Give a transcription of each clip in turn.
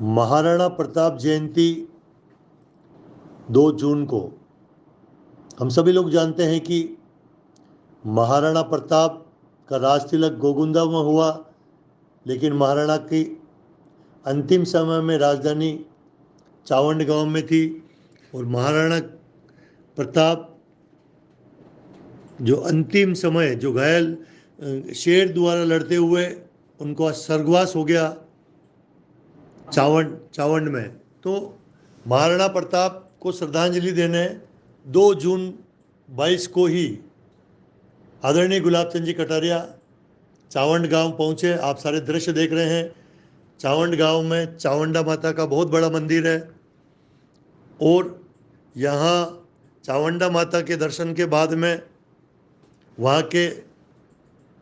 महाराणा प्रताप जयंती 2 जून को हम सभी लोग जानते हैं कि महाराणा प्रताप का राज तिलक गोगुंदा में हुआ, लेकिन महाराणा की अंतिम समय में राजधानी चावंड गांव में थी और महाराणा प्रताप जो अंतिम समय जो घायल शेर द्वारा लड़ते हुए उनको स्वर्गवास हो गया चावंड में। तो महाराणा प्रताप को श्रद्धांजलि देने 2 जून 22 को ही आदरणीय गुलाब चंद जी कटारिया चावंड गांव पहुंचे। आप सारे दृश्य देख रहे हैं। चावंड गांव में चावंडा माता का बहुत बड़ा मंदिर है और यहाँ चावंडा माता के दर्शन के बाद में वहाँ के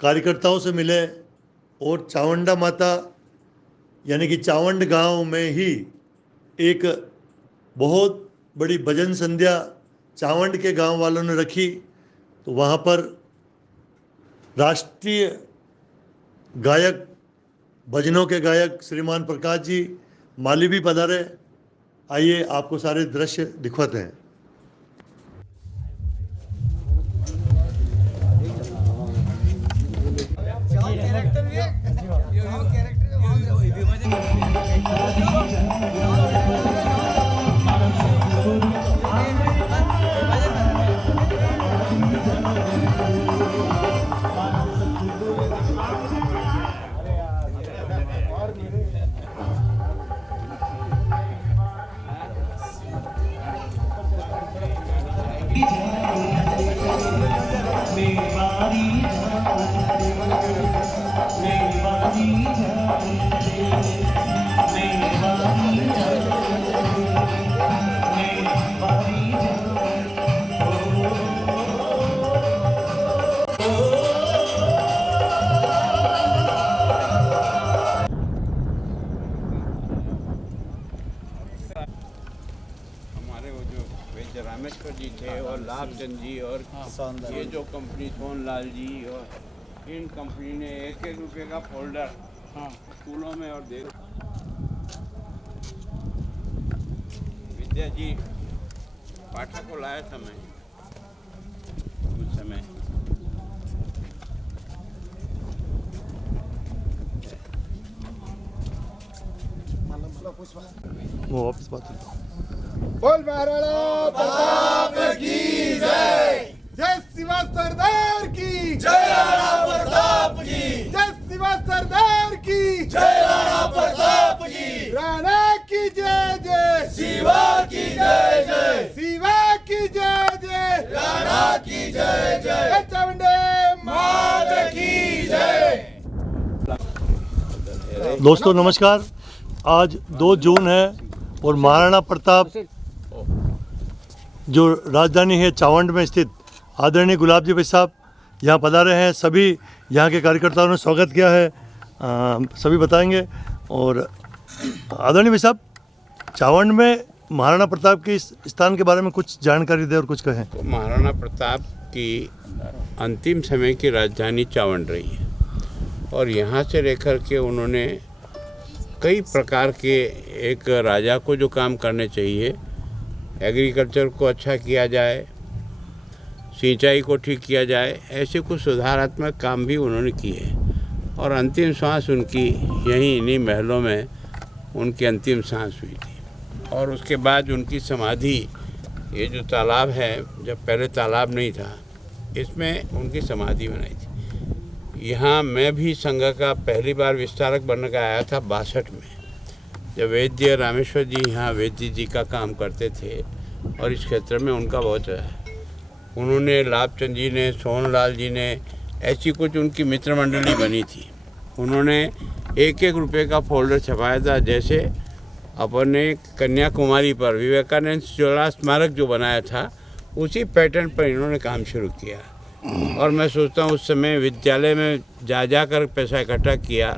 कार्यकर्ताओं से मिले और चावंडा माता यानी कि चावंड गांव में ही एक बहुत बड़ी भजन संध्या चावंड के गांव वालों ने रखी। तो वहाँ पर राष्ट्रीय गायक भजनों के गायक श्रीमान प्रकाश जी माली भी पधारे। आइए आपको सारे दृश्य दिखाते हैं। रामेश्वर जी थे और लाभचंद जी और ये जो कंपनी सोनलाल जी और इन कंपनी ने 1-1 रुपये का फोल्डर स्कूलों में और दे विद्या जी पाठक को लाया समय उस समय वो वापस बात बोल महाराणा प्रताप की जय, जय शिवा सरदार की जय, राणा प्रताप की जय, शिवा सरदार की जय, राणा प्रताप की राणा की जय जय, शिवा की जय जय, शिवा की जय जय, राणा की जय जय, चावंडे मात की जय। दोस्तों नमस्कार। आज 2 जून है और महाराणा प्रताप जो राजधानी है चावंड में स्थित आदरणीय गुलाब जी भाई साहब यहाँ पधारे हैं। सभी यहाँ के कार्यकर्ताओं ने स्वागत किया है, सभी बताएंगे। और आदरणीय भाई साहब, चावंड में महाराणा प्रताप के इस स्थान के बारे में कुछ जानकारी दें और कुछ कहें। तो महाराणा प्रताप की अंतिम समय की राजधानी चावंड रही है और यहाँ से लेकर के उन्होंने कई प्रकार के एक राजा को जो काम करने चाहिए, एग्रीकल्चर को अच्छा किया जाए, सिंचाई को ठीक किया जाए, ऐसे कुछ सुधारात्मक काम भी उन्होंने किए और अंतिम सांस उनकी यहीं इन्हीं महलों में उनकी अंतिम सांस हुई थी। और उसके बाद उनकी समाधि, ये जो तालाब है, जब पहले तालाब नहीं था, इसमें उनकी समाधि बनाई थी। यहाँ मैं भी संघ का पहली बार विस्तारक बनने का आया था 62 में, जब वैद्य रामेश्वर जी यहाँ वैद्य जी का काम करते थे और इस क्षेत्र में उनका बहुत है। उन्होंने लाभचंद जी ने, सोनलाल जी ने, ऐसी कुछ उनकी मित्र मंडली बनी थी। उन्होंने 1-1 रुपये का फोल्डर छपाया था। जैसे अपने कन्याकुमारी पर विवेकानंद चोला स्मारक जो बनाया था, उसी पैटर्न पर इन्होंने काम शुरू किया। और मैं सोचता हूँ उस समय विद्यालय में जा कर पैसा इकट्ठा किया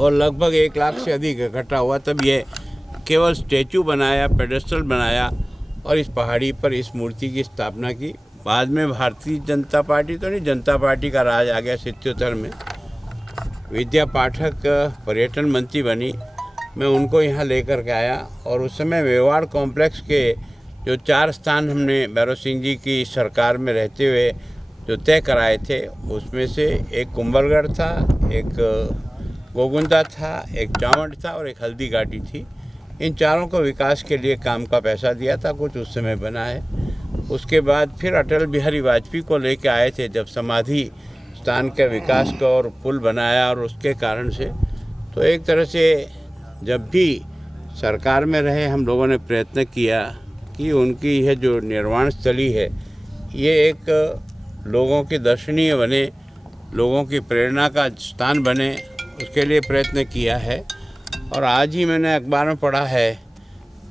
और लगभग 1 लाख से अधिक इकट्ठा हुआ। तब ये केवल स्टैचू बनाया, पेडेस्टल बनाया और इस पहाड़ी पर इस मूर्ति की स्थापना की। बाद में भारतीय जनता पार्टी तो नहीं, जनता पार्टी का राज आ गया 77 में। विद्या पाठक पर्यटन मंत्री बनी मैं उनको यहाँ लेकर के आया और उस समय मेवाड़ कॉम्प्लेक्स के जो 4 स्थान हमने भैरव सिंह जी की सरकार में रहते हुए जो तय कराए थे, उसमें से एक कुंभलगढ़ था, एक गोगुंदा था, एक चावंड था और एक हल्दी घाटी थी। इन चारों को विकास के लिए काम का पैसा दिया था, कुछ उस समय बना है। उसके बाद फिर अटल बिहारी वाजपेयी को लेके आए थे जब समाधि स्थान के विकास का और पुल बनाया, और उसके कारण से तो एक तरह से जब भी सरकार में रहे हम लोगों ने प्रयत्न किया कि उनकी यह जो निर्वाण स्थली है ये एक लोगों की दर्शनीय बने, लोगों की प्रेरणा का स्थान बने, उसके लिए प्रयत्न किया है। और आज ही मैंने अखबार में पढ़ा है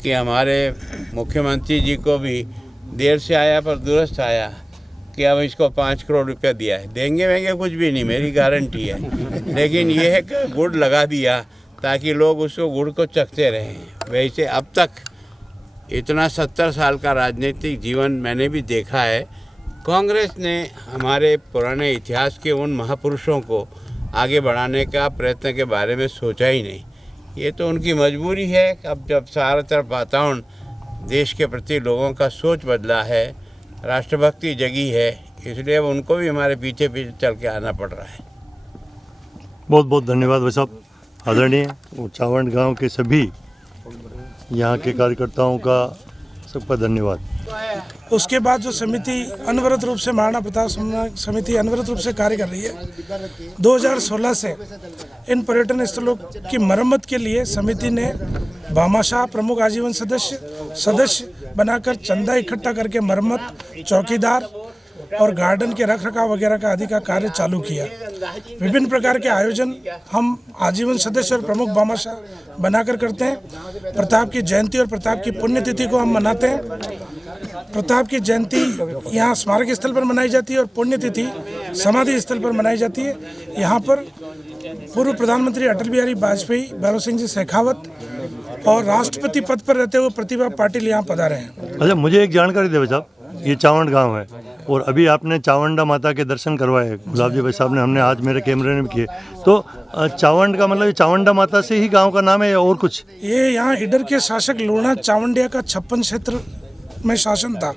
कि हमारे मुख्यमंत्री जी को भी देर से आया पर दुरुस्त आया कि अब इसको 5 करोड़ रुपया दिया है। देंगे वेंगे कुछ भी नहीं, मेरी गारंटी है, लेकिन यह है कि गुड़ लगा दिया ताकि लोग उसको गुड़ को चखते रहें। वैसे अब तक इतना 70 साल का राजनीतिक जीवन मैंने भी देखा है, कांग्रेस ने हमारे पुराने इतिहास के उन महापुरुषों को आगे बढ़ाने का प्रयत्न के बारे में सोचा ही नहीं। ये तो उनकी मजबूरी है। अब जब चारों तरफ वातावरण देश के प्रति लोगों का सोच बदला है, राष्ट्रभक्ति जगी है, इसलिए अब उनको भी हमारे पीछे पीछे चल के आना पड़ रहा है। बहुत बहुत धन्यवाद भाई साहब, आदरणीय। चावंड गांव के सभी यहाँ के कार्यकर्ताओं का सबका धन्यवाद। उसके बाद जो समिति अनवरत रूप से महाराणा प्रताप समिति अनवरत रूप से कार्य कर रही है। 2016 से इन पर्यटन स्थलों की मरम्मत के लिए समिति ने भामाशाह प्रमुख आजीवन सदस्य बनाकर चंदा इकट्ठा करके मरम्मत, चौकीदार और गार्डन के रखरखाव वगैरह का आदि का कार्य चालू किया। विभिन्न प्रकार के आयोजन हम आजीवन सदस्य और प्रमुख भामाशाह बनाकर करते हैं। प्रताप की जयंती और प्रताप की पुण्यतिथि को हम मनाते हैं। प्रताप की जयंती यहाँ स्मारक स्थल पर मनाई जाती है और पुण्यतिथि समाधि स्थल पर मनाई जाती है। यहाँ पर पूर्व प्रधानमंत्री अटल बिहारी वाजपेयी, भैरव सिंह जी शेखावत और राष्ट्रपति पद पर रहते हुए प्रतिभा पाटिल यहाँ पधारे हैं। अच्छा, मुझे एक जानकारी दे भाई साहब, ये चावंड गांव है और अभी आपने चावंडा माता के दर्शन करवाए गुलाब जी भाई साहब ने, हमने आज मेरे कैमरे में किए। तो चावंड का मतलब चावंडा माता से ही गांव का नाम है या और कुछ? ये यहाँ इडर के शासक लूणा चावंडिया का 56 क्षेत्र में शासन था।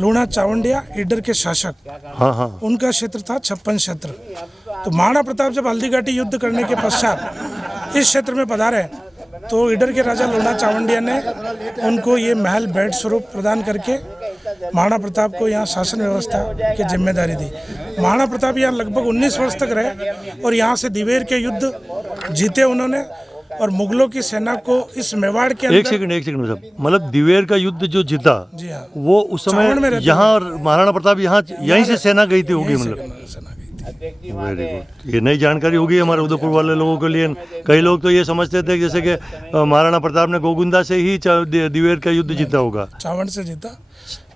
लूणा चावंडिया इडर के शासक, हाँ, उनका क्षेत्र था 56 क्षेत्र। तो महाराणा प्रताप जब हल्दी घाटी युद्ध करने के पश्चात इस क्षेत्र में पधारे तो इडर के राजा लूणा चावंडिया ने उनको ये महल भेंट स्वरूप प्रदान करके महाराणा प्रताप को यहाँ शासन व्यवस्था की जिम्मेदारी दी। महाराणा प्रताप यहाँ लगभग 19 वर्ष तक रहे और यहाँ से दिवेर के युद्ध जीते उन्होंने और मुगलों की सेना को इस मेवाड़ के अंदर। एक सेकंड साहब, मतलब दिवेर का युद्ध जो जीता, जी हाँ, वो उस समय यहाँ महाराणा प्रताप यहाँ यहीं से सेना गई थी होगी, मतलब वेरी गुड। ये नई जानकारी होगी हमारे उदयपुर वाले लोगों के लिए। कई लोग तो ये समझते थे जैसे कि महाराणा प्रताप ने गोगुंदा से ही दिवेर का युद्ध जीता होगा। चावंड से जीता,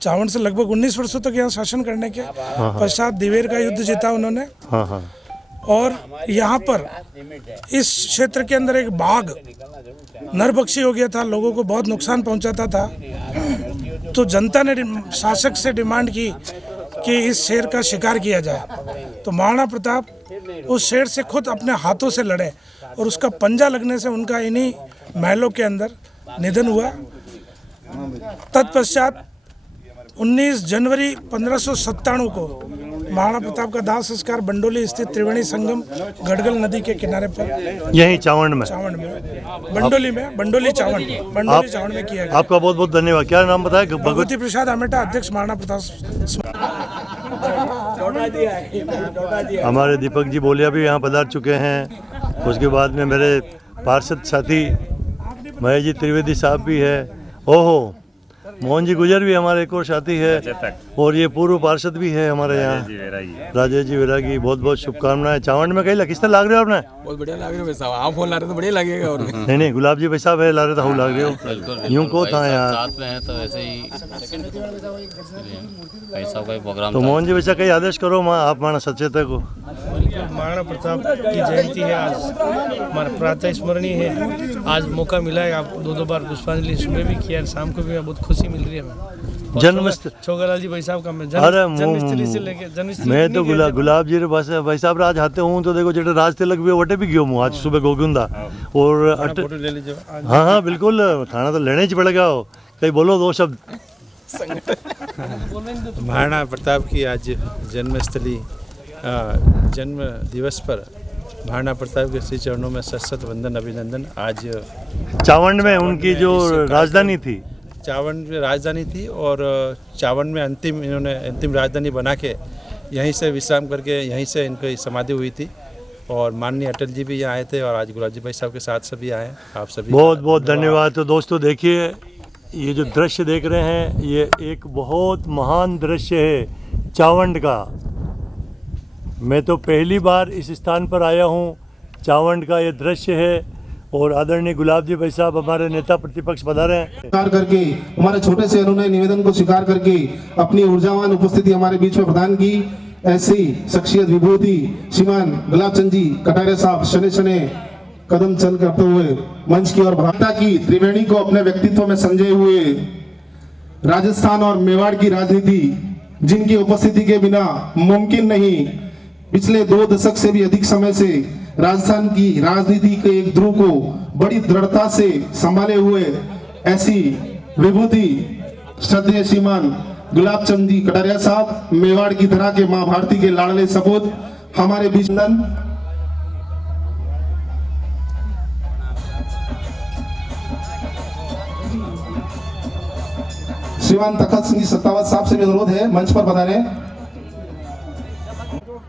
चावंड से लगभग 19 वर्षों तक यहाँ शासन करने के पश्चात दिवेर का युद्ध जीता उन्होंने। हाँ। और यहाँ पर इस क्षेत्र के अंदर एक बाघ नरभक्षी हो गया था, लोगों को बहुत नुकसान पहुंचाता था। तो जनता ने शासक से डिमांड की कि इस शेर का शिकार किया जाए। तो महाराणा प्रताप उस शेर से खुद अपने हाथों से लड़े और उसका पंजा लगने से उनका इन्हीं महलों के अंदर निधन हुआ। तत्पश्चात 19 जनवरी 1597 को महाराणा प्रताप का दाह संस्कार बंडोली स्थित त्रिवेणी संगम गड़गल नदी के किनारे पर यहीं चावंड में बंडोली चावंड में किया गया। आपका बहुत बहुत धन्यवाद। क्या नाम बताया? भगवती प्रसाद आमेटा, अध्यक्ष महाराणा प्रताप। हमारे दीपक जी बोलिया भी यहाँ पधार चुके हैं। उसके बाद में मेरे पार्षद साथी महेश जी त्रिवेदी साहब भी है। ओहो, मोहन जी गुजर भी हमारे एक और साथी है और ये पूर्व पार्षद भी है हमारे यहाँ राजेश जी वैरागी। बहुत बहुत शुभकामनाएं। चावंड में कहीं किस तरह लाग रहे हो आपने? बहुत बढ़िया लाग रहे हो। आप फोन ला रहे तो बढ़िया लगेगा। और नहीं गुलाब जी भाई साहब है ला रहे तो लाग रहे हो, यूं को था यार साथ में है तो ऐसे ही पैसा का प्रोग्राम। तो मोहन जी वैसा कहीं आदेश करो, आप माना सचेतक हो। महाराणा प्रताप की जयंती है आज, हमारा प्रातः स्मरणीय है। आज मौका मिला है, आप दो बार पुष्पांजलि सुबह भी किया, शाम को भी बहुत खुशी मिल रही है हमें। छोगालाल जी भाई साहब का मैं जन्मस्थली से लेके जन्मस्थली मैं तो गुलाब जी रे बस भाई साहब राज आते हूँ तो देखो जेटे राज तिलक भी वटे भी गयो हूँ आज सुबह गोगुंदा और फोटो ले लीजिए। हाँ हाँ बिल्कुल खाना तो लेने ही पड़ेगा। कहीं बोलो दो शब्द। महाराणा प्रताप की आज जन्मस्थली जन्म दिवस पर महाराणा प्रताप के श्री चरणों में सशत वंदन अभिनंदन। आज चावंड में उनकी जो राजधानी थी, चावंड में राजधानी थी और चावंड में इन्होंने अंतिम राजधानी बना के यहीं से विश्राम करके यहीं से इनकी समाधि हुई थी। और माननीय अटल जी भी यहाँ आए थे और आज गुलाब जी भाई साहब के साथ सभी आए। आप सभी बहुत बहुत धन्यवाद। तो दोस्तों देखिए ये जो दृश्य देख रहे हैं ये एक बहुत महान दृश्य है चावंड का। मैं तो पहली बार इस स्थान पर आया हूँ। चावंड का ये दृश्य है और आदरणीय गुलाब जी भाई साहब हमारे नेता प्रतिपक्ष पधारे हैं। स्वीकार करके हमारे छोटे से उन्होंने निवेदन को स्वीकार करके अपनी ऊर्जावान उपस्थिति हमारे बीच में प्रदान की। ऐसी शख्सियत विभूति श्रीमान गुलाब चंद जी कटारिया साहब शने शने कदम चल करते हुए मंच की ओर भाषा की त्रिवेणी को अपने व्यक्तित्व में संजय हुए राजस्थान और मेवाड़ की राजनीति जिनकी उपस्थिति के बिना मुमकिन नहीं, पिछले 2 दशक से भी अधिक समय से राजस्थान की राजनीति के एक ध्रुव को बड़ी दृढ़ता से संभाले हुए ऐसी विभूति श्रद्धेय श्रीमान गुलाब चंद जी कटारिया साहब मेवाड़ की धरा के मां भारती के लाडले सपूत हमारे बीच श्रीमान तखत सिंह सत्तावत साहब से भी अनुरोध है मंच पर पधारें।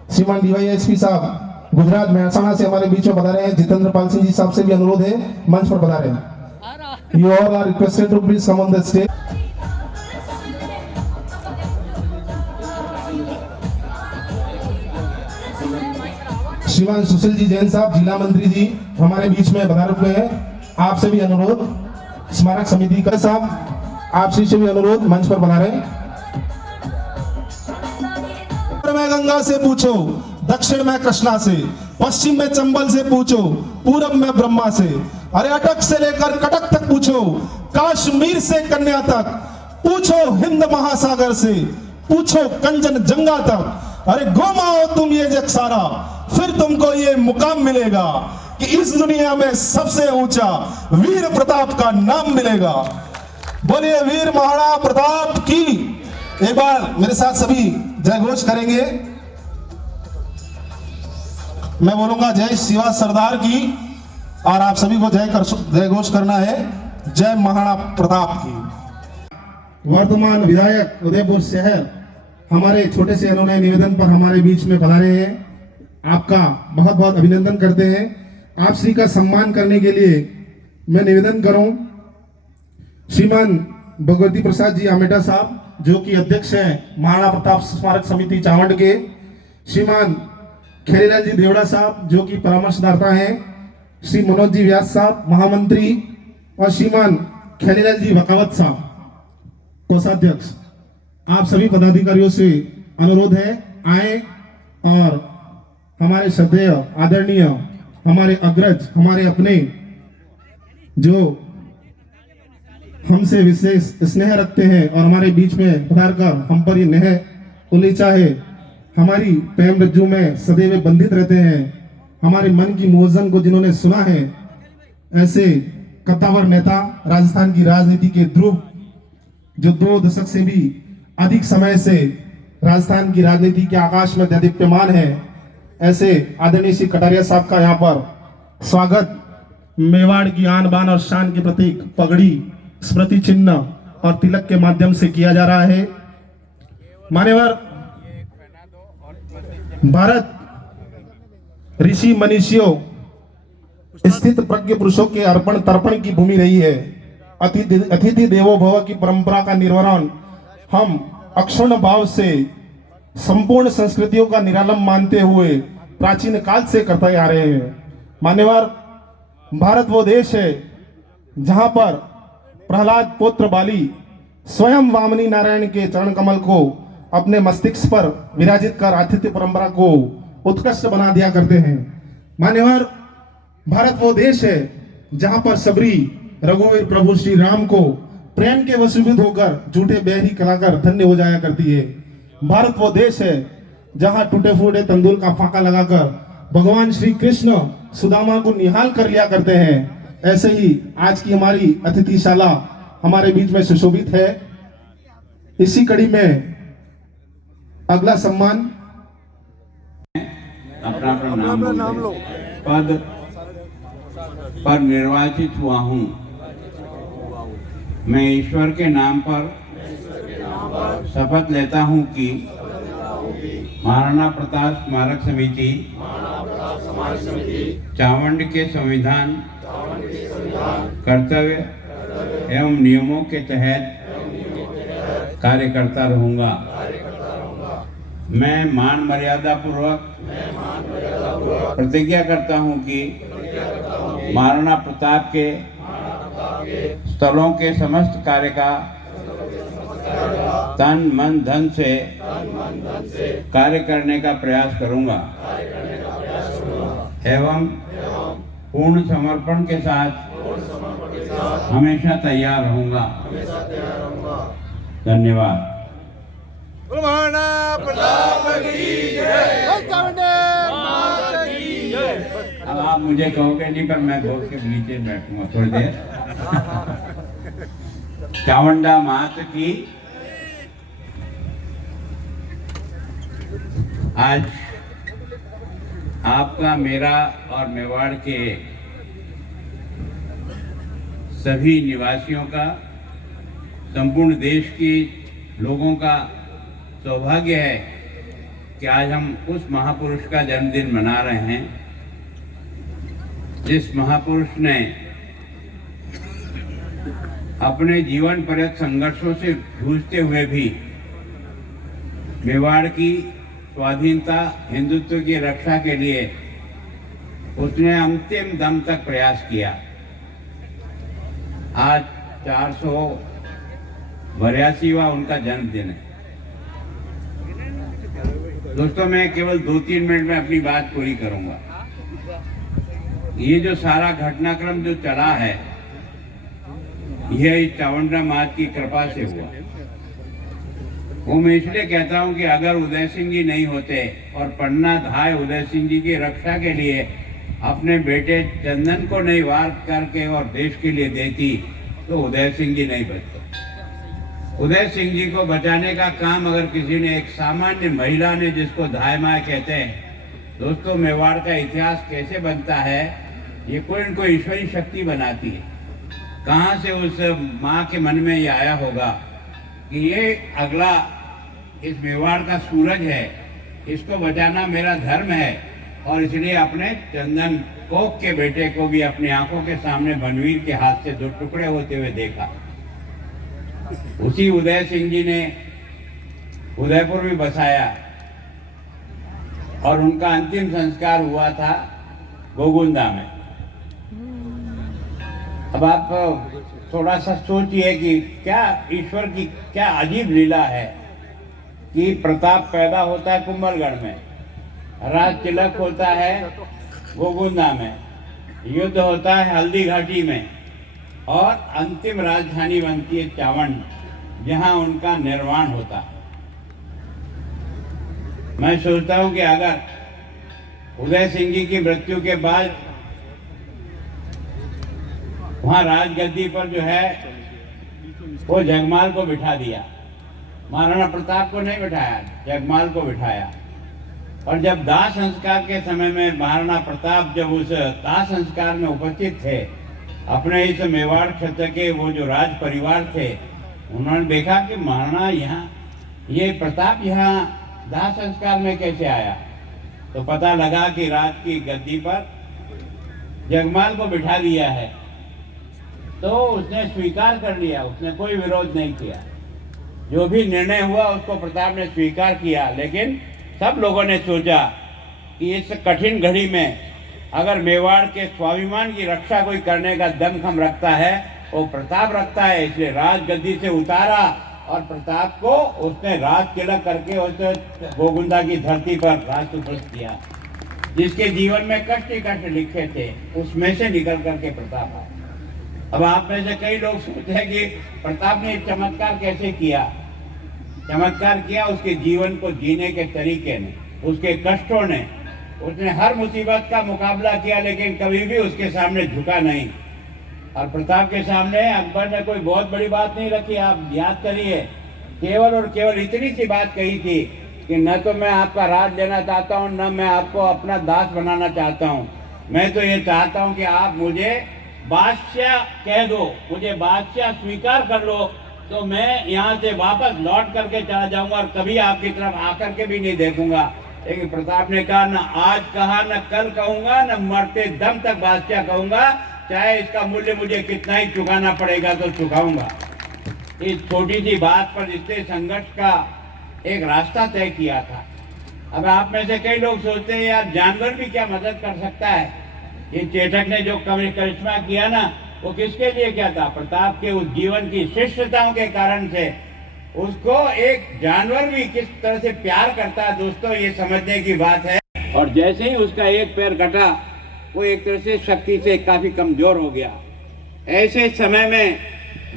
श्रीमान डीवाईएसपी साहब गुजरात महसाणा से हमारे बीच में पधारे हैं। जितेंद्र पाल सिंह जी साहब से भी अनुरोध है मंच पर पधारें। You all are requested to please come on the stage. श्रीमान सुशील जी जैन साहब जिला मंत्री जी हमारे बीच में पधार हुए हैं। आपसे भी अनुरोध स्मारक समिति का साहब आपसे भी अनुरोध मंच पर पधारे। में गंगा से पूछो, दक्षिण में कृष्णा से, पश्चिम में चंबल से पूछो, पूरब में ब्रह्मा से, अरे अटक से लेकर कटक तक पूछो, कश्मीर से कन्या तक पूछो, हिंद महासागर से पूछो, कंचनजंगा तक। अरे घुमाओ तुम ये जग सारा, फिर तुमको ये मुकाम मिलेगा कि इस दुनिया में सबसे ऊंचा वीर प्रताप का नाम मिलेगा। बोलिए वीर महाराणा प्रताप की। एक बार मेरे साथ सभी जय घोष करेंगे। मैं बोलूंगा जय शिवा सरदार की और आप सभी को जय घोष करना है जय महाराणा प्रताप की। वर्तमान विधायक उदयपुर शहर हमारे छोटे से इन्होंने निवेदन पर हमारे बीच में पधारे हैं। आपका बहुत बहुत अभिनंदन करते हैं। आप श्री का सम्मान करने के लिए मैं निवेदन करूं श्रीमान भगवती प्रसाद जी आमेटा साहब जो कि अध्यक्ष हैं महाराणा प्रताप स्मारक समिति चावंड के, श्रीमान खेरीलाल जी देवड़ा साहब जो कि परामर्शदाता हैं, श्री मनोज जी व्यास साहब महामंत्री और श्रीमान खेरीलाल जी वकावत साहब कोषाध्यक्ष। आप सभी पदाधिकारियों से अनुरोध है आए और हमारे श्रद्धेय आदरणीय हमारे अग्रज हमारे अपने जो हमसे विशेष स्नेह रखते हैं और हमारे बीच में पधार कर हम पर ये नेह उलीचा है, हमारी प्रेम रज्जू में सदैव बंधित रहते हैं। हमारे मन की मोहजन को जिन्होंने सुना है, ऐसे कद्दावर नेता राजस्थान की राजनीति के ध्रुव जो 2 दशक से भी अधिक समय से राजस्थान की राजनीति के आकाश में दैदीप्यमान है, ऐसे आदरणीय श्री कटारिया साहब का यहाँ पर स्वागत मेवाड़ की आन बान और शान के प्रतीक पगड़ी, स्मृति चिन्ह और तिलक के माध्यम से किया जा रहा है। मान्यवर भारत ऋषि मनीषियों स्थित प्रज्ञ पुरुषों के अर्पण तर्पण की भूमि रही है। अतिथि देवो भव की परंपरा का निर्वहन हम अक्षुण्ण भाव से संपूर्ण संस्कृतियों का निरालंब मानते हुए प्राचीन काल से करते आ रहे हैं। मान्यवर भारत वो देश है जहां पर प्रहलाद पुत्र बाली स्वयं वामनी नारायण के चरण कमल को अपने मस्तिष्क पर विराजित कर आतिथ्य परंपरा को उत्कृष्ट बना दिया करते हैं। मान्यवर, भारत वो देश है जहां पर सबरी रघुवीर प्रभु श्री राम को प्रेम के वशीभूत होकर झूठे बैरी खिलाकर धन्य हो जाया करती है। भारत वो देश है जहां टूटे फूटे तंदूर का फाका लगाकर भगवान श्री कृष्ण सुदामा को निहाल कर लिया करते हैं। ऐसे ही आज की हमारी अतिथिशाला हमारे बीच में सुशोभित है। इसी कड़ी में अगला सम्मान अपना नाम लो। पद पर निर्वाचित हुआ हूँ। मैं ईश्वर के नाम पर शपथ लेता हूँ कि महाराणा प्रताप स्मारक समिति चावंड के संविधान, कर्तव्य एवं नियमों के तहत कार्य करता रहूँगा। मैं मान मर्यादा पूर्वक प्रतिज्ञा करता हूँ कि महाराणा प्रताप के स्थलों के समस्त कार्य का तन मन धन से कार्य करने का प्रयास करूँगा एवं पूर्ण समर्पण के साथ हमेशा तैयार रहूँगा। धन्यवाद। महाराणा प्रताप की जय। चावंडे माता की जय। अब आप मुझे कहोगे नहीं, पर मैं घोष के नीचे बैठूंगा थोड़ी देर। चावंडा मात की। आज आपका, मेरा और मेवाड़ के सभी निवासियों का, संपूर्ण देश के लोगों का सौभाग्य है कि आज हम उस महापुरुष का जन्मदिन मना रहे हैं जिस महापुरुष ने अपने जीवन पर्यंत संघर्षों से जूझते हुए भी मेवाड़ की स्वाधीनता, हिंदुत्व की रक्षा के लिए उसने अंतिम दम तक प्रयास किया। आज 482वां उनका जन्मदिन है। दोस्तों, मैं केवल 2-3 मिनट में अपनी बात पूरी करूंगा। ये जो सारा घटनाक्रम जो चला है, यह इस चावंडा मात की कृपा से हुआ। वो मैं इसलिए कहता हूं कि अगर उदय सिंह जी नहीं होते और पन्ना धाय उदय सिंह जी की रक्षा के लिए अपने बेटे चंदन को नहीं वार करके और देश के लिए देती, तो उदय सिंह जी नहीं बचते। उदय सिंह जी को बचाने का काम अगर किसी ने, एक सामान्य महिला ने, जिसको धाय माय कहते हैं। दोस्तों, मेवाड़ का इतिहास कैसे बनता है, ये कोई न कोई ईश्वरी शक्ति बनाती है। कहाँ से उस माँ के मन में ये आया होगा कि ये अगला इस मेवाड़ का सूरज है, इसको बचाना मेरा धर्म है, और इसलिए अपने चंदन कोक के बेटे को भी अपनी आंखों के सामने बनवीर के हाथ से 2 टुकड़े होते हुए देखा। उसी उदय सिंह जी ने उदयपुर भी बसाया और उनका अंतिम संस्कार हुआ था गोगुंदा में। अब आप थोड़ा सा सोचिए कि क्या ईश्वर की क्या अजीब लीला है कि प्रताप पैदा होता है कुंभलगढ़ में, राज तिलक होता है गोगुंदा में, युद्ध होता है हल्दी घाटी में, और अंतिम राजधानी बनती है चावंड, जहां उनका निर्वाण होता है। मैं सोचता हूं कि अगर उदय सिंह जी की मृत्यु के बाद वहां राजगद्दी पर जो है वो जगमाल को बिठा दिया, महाराणा प्रताप को नहीं बिठाया, जगमाल को बिठाया। और जब दाह संस्कार के समय में महाराणा प्रताप जब उस दाह संस्कार में उपस्थित थे, अपने इस मेवाड़ क्षेत्र के वो जो राज परिवार थे, उन्होंने देखा कि महाराणा यहाँ, ये प्रताप यहाँ दाह संस्कार में कैसे आया। तो पता लगा कि राज की गद्दी पर जगमाल को बिठा दिया है। तो उसने स्वीकार कर लिया, उसने कोई विरोध नहीं किया। जो भी निर्णय हुआ उसको प्रताप ने स्वीकार किया। लेकिन सब लोगों ने सोचा कि इस कठिन घड़ी में अगर मेवाड़ के स्वाभिमान की रक्षा कोई करने का दमखम रखता है, वो प्रताप रखता है। इसलिए राजगद्दी से उतारा और प्रताप को उसने राज तिलक करके उस गोगुंदा की धरती पर राज सुपुर्द किया। जिसके जीवन में कष्ट ही कष्ट लिखे थे, उसमें से निकल करके प्रताप आया। अब आप में से कई लोग सोचते हैं कि प्रताप ने चमत्कार कैसे किया। चमत्कार किया उसके जीवन को जीने के तरीके ने, उसके कष्टों ने। उसने हर मुसीबत का मुकाबला किया, लेकिन कभी भी उसके सामने झुका नहीं। और प्रताप के सामने अकबर ने कोई बहुत बड़ी बात नहीं रखी। आप याद करिए, केवल और केवल इतनी सी बात कही थी कि न तो मैं आपका राज लेना चाहता हूँ, न मैं आपको अपना दास बनाना चाहता हूँ। मैं तो ये चाहता हूँ कि आप मुझे बादशाह कह दो, मुझे बादशाह स्वीकार कर लो, तो मैं यहाँ से वापस लौट करके चला जाऊंगा और कभी आपकी तरफ आकर के भी नहीं देखूंगा। लेकिन प्रताप ने कहा, न आज कहा, न कल कहूंगा, न मरते दम तक बादशाह कहूंगा, चाहे इसका मूल्य मुझे कितना ही चुकाना पड़ेगा तो चुकाऊंगा। इस छोटी सी बात पर इसने संघर्ष का एक रास्ता तय किया था। अब आप में से कई लोग सोचते हैं यार जानवर भी क्या मदद कर सकता है। ये चेटक ने जो करिश्मा किया ना, वो किसके लिए किया था? प्रताप के उस जीवन की शिष्टताओं के कारण से। उसको एक जानवर भी किस तरह से प्यार करता है दोस्तों, ये समझने की बात है। और जैसे ही उसका एक पैर कटा, वो एक तरह से शक्ति से काफी कमजोर हो गया। ऐसे समय में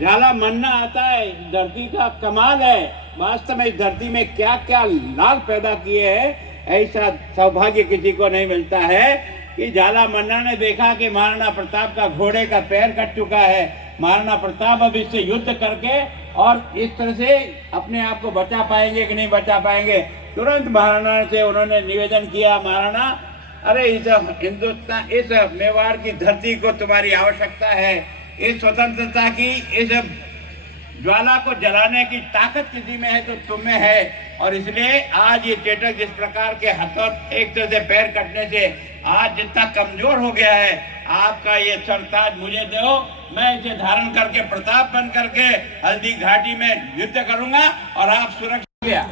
जाला मन्ना आता है। धरती का कमाल है, वास्तव में इस धरती में क्या क्या लाल पैदा किए हैं, ऐसा सौभाग्य किसी को नहीं मिलता है कि जाला मन्ना ने देखा कि महाराणा प्रताप का घोड़े का पैर कट चुका है। महाराणा प्रताप अब इससे युद्ध करके और इस तरह से अपने आप को बचा पाएंगे कि नहीं बचा पाएंगे। तुरंत महाराणा से उन्होंने निवेदन किया, महाराणा, अरे इस हिंदुस्तान, इस मेवाड़ की धरती को तुम्हारी आवश्यकता है। इस स्वतंत्रता की, इस ज्वाला को जलाने की ताकत किसी में है तो तुम में है। और इसलिए आज ये चेटक जिस प्रकार के हाथों एक तरह से पैर कटने से आज जितना कमजोर हो गया है, आपका ये सरताज मुझे दो, मैं इसे धारण करके प्रताप बन करके हल्दी घाटी में युद्ध करूंगा और आप सुरक्षित। गया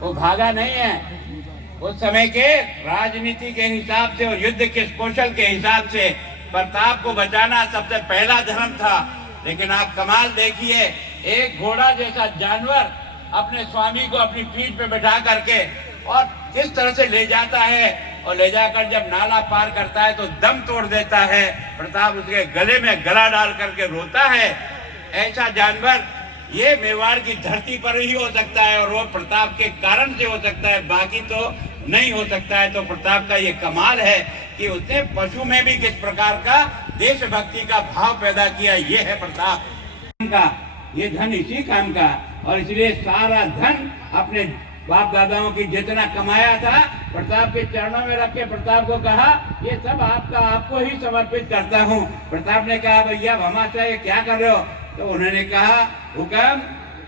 वो भागा नहीं है। उस समय के राजनीति के हिसाब से और युद्ध के कौशल के हिसाब से प्रताप को बचाना सबसे पहला धर्म था। लेकिन आप कमाल देखिए, एक घोड़ा जैसा जानवर अपने स्वामी को अपनी पीठ पे बैठा करके और किस तरह से ले जाता है, और ले जाकर जब नाला पार करता है तो दम तोड़ देता है। प्रताप उसके गले में गला डाल करके रोता है। ऐसा जानवर ये मेवाड़ की धरती पर ही हो सकता है, और वो प्रताप के कारण से हो सकता है, बाकी तो नहीं हो सकता है। तो प्रताप का ये कमाल है कि उसने पशु में भी किस प्रकार का देशभक्ति का भाव पैदा किया। ये है प्रताप का, ये धन इसी काम का। और इसलिए सारा धन अपने बाप दादाओं की जितना कमाया था प्रताप के चरणों में रख के प्रताप को कहा, ये सब आपका, आपको ही समर्पित करता हूँ। प्रताप ने कहा, भैया भमाशा ये क्या कर रहे हो? तो उन्होंने कहा, हुक्म,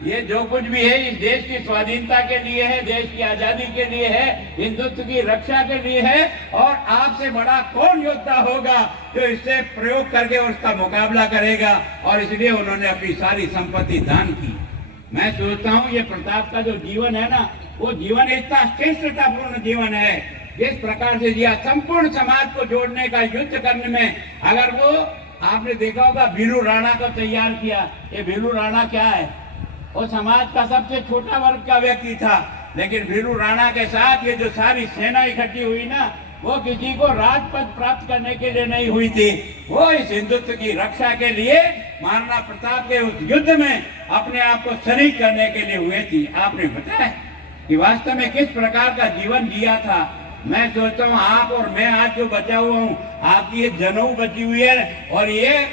ये जो कुछ भी है इस देश की स्वाधीनता के लिए है, देश की आजादी के लिए है, हिंदुत्व की रक्षा के लिए है। और आपसे बड़ा कौन योद्धा होगा जो इससे प्रयोग करके उसका मुकाबला करेगा? और इसलिए उन्होंने अपनी सारी संपत्ति दान की। मैं सोचता हूँ ये प्रताप का जो जीवन है ना, वो जीवन इतना श्रेष्ठतापूर्ण जीवन है। जिस प्रकार से जिया, संपूर्ण समाज को जोड़ने का, युद्ध करने में, अगर वो आपने देखा होगा भीलू राणा को तैयार किया। ये भीलू राणा क्या है? वो समाज का सबसे छोटा वर्ग का व्यक्ति था, लेकिन भीलू राणा के साथ ये जो सारी सेना इकट्ठी हुई ना, वो किसी को राजपद प्राप्त करने के लिए नहीं हुई थी, वो इस हिंदुत्व की रक्षा के लिए महाराणा प्रताप के उस युद्ध में अपने आप को शरीक करने के लिए हुए थी। आपने बताया कि वास्तव में किस प्रकार का जीवन जिया था। मैं सोचता हूँ आप और मैं आज जो बचा हुआ हूँ, आपकी ये जनेऊ बची हुई है और ये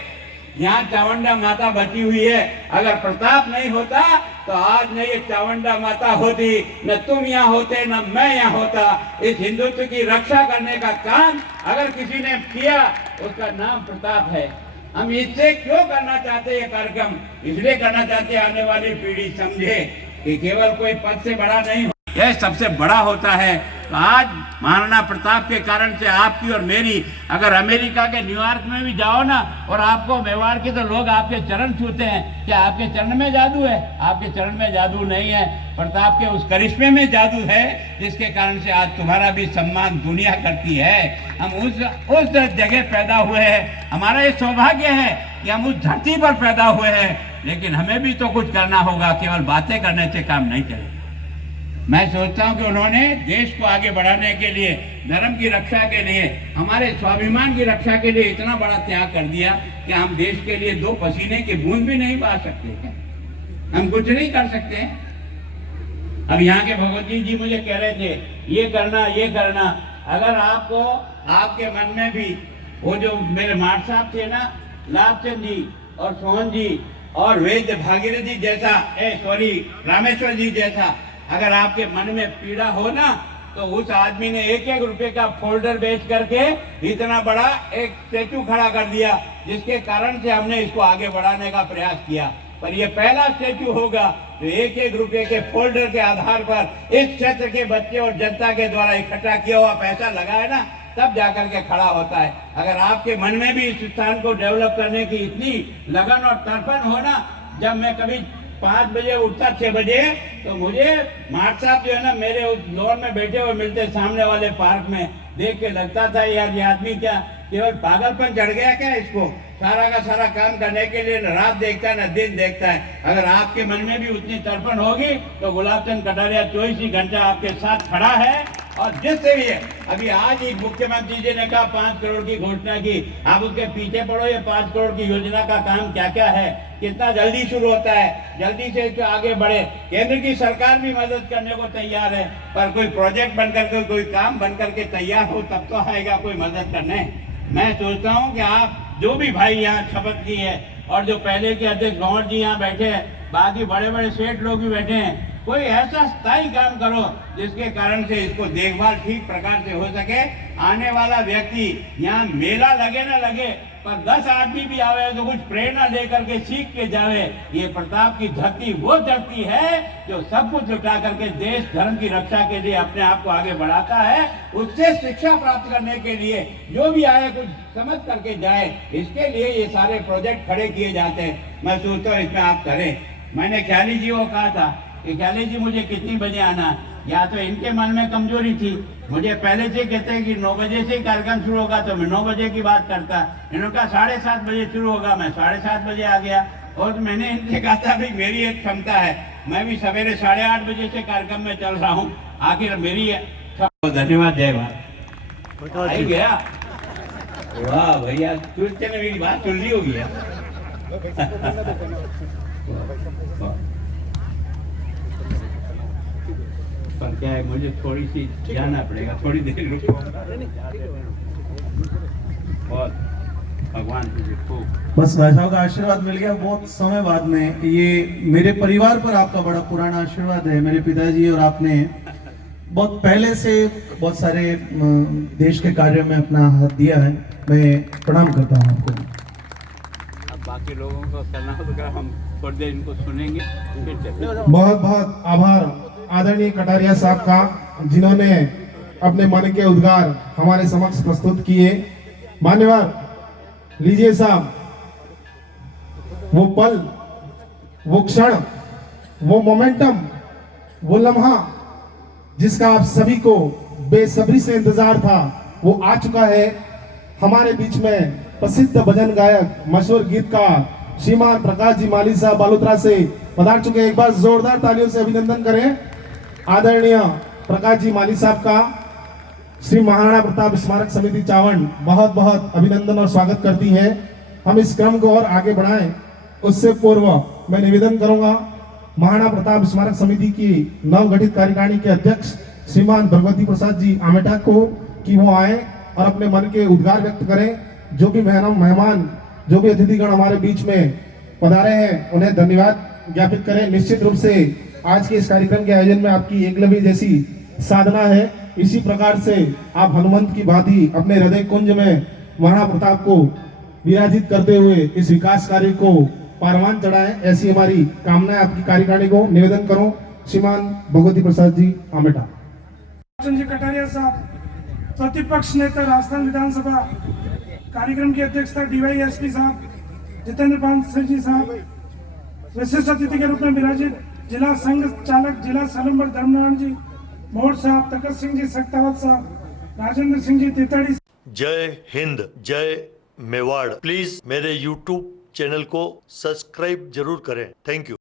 यहाँ चावंडा माता बची हुई है। अगर प्रताप नहीं होता तो आज न ये चावंडा माता होती, न तुम यहाँ होते, न मैं यहाँ होता। इस हिंदुत्व की रक्षा करने का काम अगर किसी ने किया, उसका नाम प्रताप है। हम इससे क्यों करना चाहते ये कार्यक्रम? इसलिए करना चाहते आने वाली पीढ़ी समझे कि केवल कोई पद से बड़ा नहीं, यह सबसे बड़ा होता है। तो आज महाराणा प्रताप के कारण से आपकी और मेरी, अगर अमेरिका के न्यूयॉर्क में भी जाओ ना और आपको मेवाड़ के तो लोग आपके चरण छूते हैं, क्या आपके चरण में जादू है? आपके चरण में जादू नहीं है, प्रताप के उस करिश्मे में जादू है, जिसके कारण से आज तुम्हारा भी सम्मान दुनिया करती है। हम उस जगह पैदा हुए हैं। हमारा ये सौभाग्य है कि हम उस धरती पर पैदा हुए हैं, लेकिन हमें भी तो कुछ करना होगा। केवल बातें करने से काम नहीं चलेगा। मैं सोचता हूं कि उन्होंने देश को आगे बढ़ाने के लिए, धर्म की रक्षा के लिए, हमारे स्वाभिमान की रक्षा के लिए इतना बड़ा त्याग कर दिया कि हम देश के लिए 2 पसीने की बूंद भी नहीं बहा सकते, हम कुछ नहीं कर सकते। अब यहाँ के भगवती जी मुझे कह रहे थे ये करना ये करना। अगर आपको आपके मन में भी वो जो मेरे मार साहब थे ना, लाभचंद जी और सोहन जी और वैद्य भागीरथी जैसा, रामेश्वर जी जैसा, अगर आपके मन में पीड़ा हो ना, तो उस आदमी ने 1-1 रुपए का फोल्डर बेच करके इतना बड़ा एक स्टेचू खड़ा कर दिया, जिसके कारण से हमने इसको आगे बढ़ाने का प्रयास किया। पर ये पहला स्टेचू होगा जो 1-1 रुपए के फोल्डर के आधार पर इस क्षेत्र के बच्चे और जनता के द्वारा इकट्ठा किया हुआ पैसा लगा है ना, तब जाकर के खड़ा होता है। अगर आपके मन में भी इस स्थान को डेवलप करने की इतनी लगन और तड़पन हो ना, जब मैं कभी 5 बजे उठता 6 बजे, तो मुझे मार्ट साहब जो है ना मेरे उस लॉन में बैठे हुए मिलते सामने वाले पार्क में, देख के लगता था यार ये आदमी क्या केवल पागलपन चढ़ गया क्या इसको, सारा का सारा काम करने के लिए न रात देखता है न दिन देखता है। अगर आपके मन में भी उतनी तड़पन होगी तो गुलाबचंद कटारिया 24 घंटा आपके साथ खड़ा है। और जिससे भी है, अभी आज ही मुख्यमंत्री जी ने कहा 5 करोड़ की घोषणा की, आप उसके पीछे पड़ो, ये 5 करोड़ की योजना का काम क्या क्या है, कितना जल्दी शुरू होता है, जल्दी से इसको आगे बढ़े। केंद्र की सरकार भी मदद करने को तैयार है, पर कोई प्रोजेक्ट बनकर के, कोई काम बनकर के तैयार हो तब तो आएगा कोई मदद करने। मैं सोचता हूँ कि आप जो भी भाई यहाँ शपथ की है, और जो पहले के अध्यक्ष गौर जी यहाँ बैठे हैं, बाकी बड़े बड़े सेठ लोग भी बैठे हैं, कोई ऐसा स्थायी काम करो जिसके कारण से इसको देखभाल ठीक प्रकार से हो सके। आने वाला व्यक्ति यहाँ मेला लगे ना लगे, पर 10 आदमी भी आवे तो कुछ प्रेरणा लेकर के सीख के जावे। ये प्रताप की धरती वो धरती है जो सब कुछ लुटा करके देश धर्म की रक्षा के लिए अपने आप को आगे बढ़ाता है। उससे शिक्षा प्राप्त करने के लिए जो भी आए कुछ समझ करके जाए, इसके लिए ये सारे प्रोजेक्ट खड़े किए जाते हैं। मैं सोचता हूँ इसमें आप करें। मैंने ख्याली जी को कहा था कि ख्याली जी मुझे कितनी बजे आना, या तो इनके मन में कमजोरी थी, मुझे पहले से कहते हैं कि 9 बजे से ही कार्यक्रम शुरू होगा, तो मैं 9 बजे की बात करता। इन्होंने कहा 7:30 बजे शुरू होगा, मैं 7:30 बजे आ गया। और मैंने इनसे कहा था भाई मेरी एक क्षमता है, मैं भी सवेरे 8:30 बजे से कार्यक्रम में चल रहा हूँ, आखिर मेरी धन्यवाद। जय भारत। आई गया, वाह भैया, तुझसे ने मेरी बात सुन ली होगी। पर क्या है, मुझे थोड़ी सी जाना पड़ेगा, थोड़ी देर रुको। और भगवान तुझे बस भाई साहब का आशीर्वाद मिल गया बहुत समय बाद में। ये मेरे परिवार पर आपका बड़ा पुराना आशीर्वाद है। मेरे पिताजी और आपने बहुत पहले से बहुत सारे देश के कार्य में अपना हाथ दिया है। मैं प्रणाम करता हूँ आपको। अब बाकी लोगों को करना होगा, हम थोड़ी देर इनको सुनेंगे, फिर चलेंगे। बहुत बहुत आभार आदरणीय कटारिया साहब का, जिन्होंने अपने मन के उद्गार हमारे समक्ष प्रस्तुत किए। मान्यवर, लीजिए साहब, वो पल, वो क्षण, वो मोमेंटम, वो लम्हा जिसका आप सभी को बेसब्री से इंतजार था, वो आ चुका है। हमारे बीच में प्रसिद्ध भजन गायक, मशहूर गीतकार श्रीमान प्रकाश जी माली साहब बालोतरा से पधार चुके हैं। एक बार जोरदार तालियों से अभिनंदन करें आदरणीय प्रकाश जी माली साहब का। श्री महाराणा प्रताप स्मारक समिति चावंड बहुत बहुत अभिनंदन और स्वागत करती है। हम इस क्रम को और आगे बढ़ाएं, उससे पूर्व मैं निवेदन करूंगा महाराणा प्रताप स्मारक समिति की नवगठित कार्यकारिणी के अध्यक्ष श्रीमान भगवती प्रसाद जी आमेटा को कि वो आए और अपने मन के उद्गार व्यक्त करें। जो भी मेहमान, जो भी अतिथिगण हमारे बीच में पधारे हैं, उन्हें धन्यवाद ज्ञापित करें। निश्चित रूप से आज के इस कार्यक्रम के आयोजन में आपकी एकलव्य जैसी साधना है। इसी प्रकार से आप हनुमंत की भांति अपने हृदय कुंज में महाराणा प्रताप को विराजित करते हुए इस विकास कार्य को पारवान चढ़ाएं, ऐसी हमारी कामना है आपकी कार्यकारिणी को। निवेदन करो श्रीमान भगवती प्रसाद जी आमेटा। जी कटारिया साहब, प्रतिपक्ष नेता राजस्थान विधानसभा, कार्यक्रम की अध्यक्षता DYSP साहब जितेंद्र पाल सिंह जी साहब, विशिष्ट अतिथि के रूप में विराजित जिला संघ चालक जिला सलम्बर धर्मनारायण जी मोड़ साहब, तकत सिंह जी सक्तावत साहब, राजेंद्र सिंह जी तितड़ी। जय हिंद, जय मेवाड़। प्लीज मेरे YouTube चैनल को सब्सक्राइब जरूर करें। Thank you.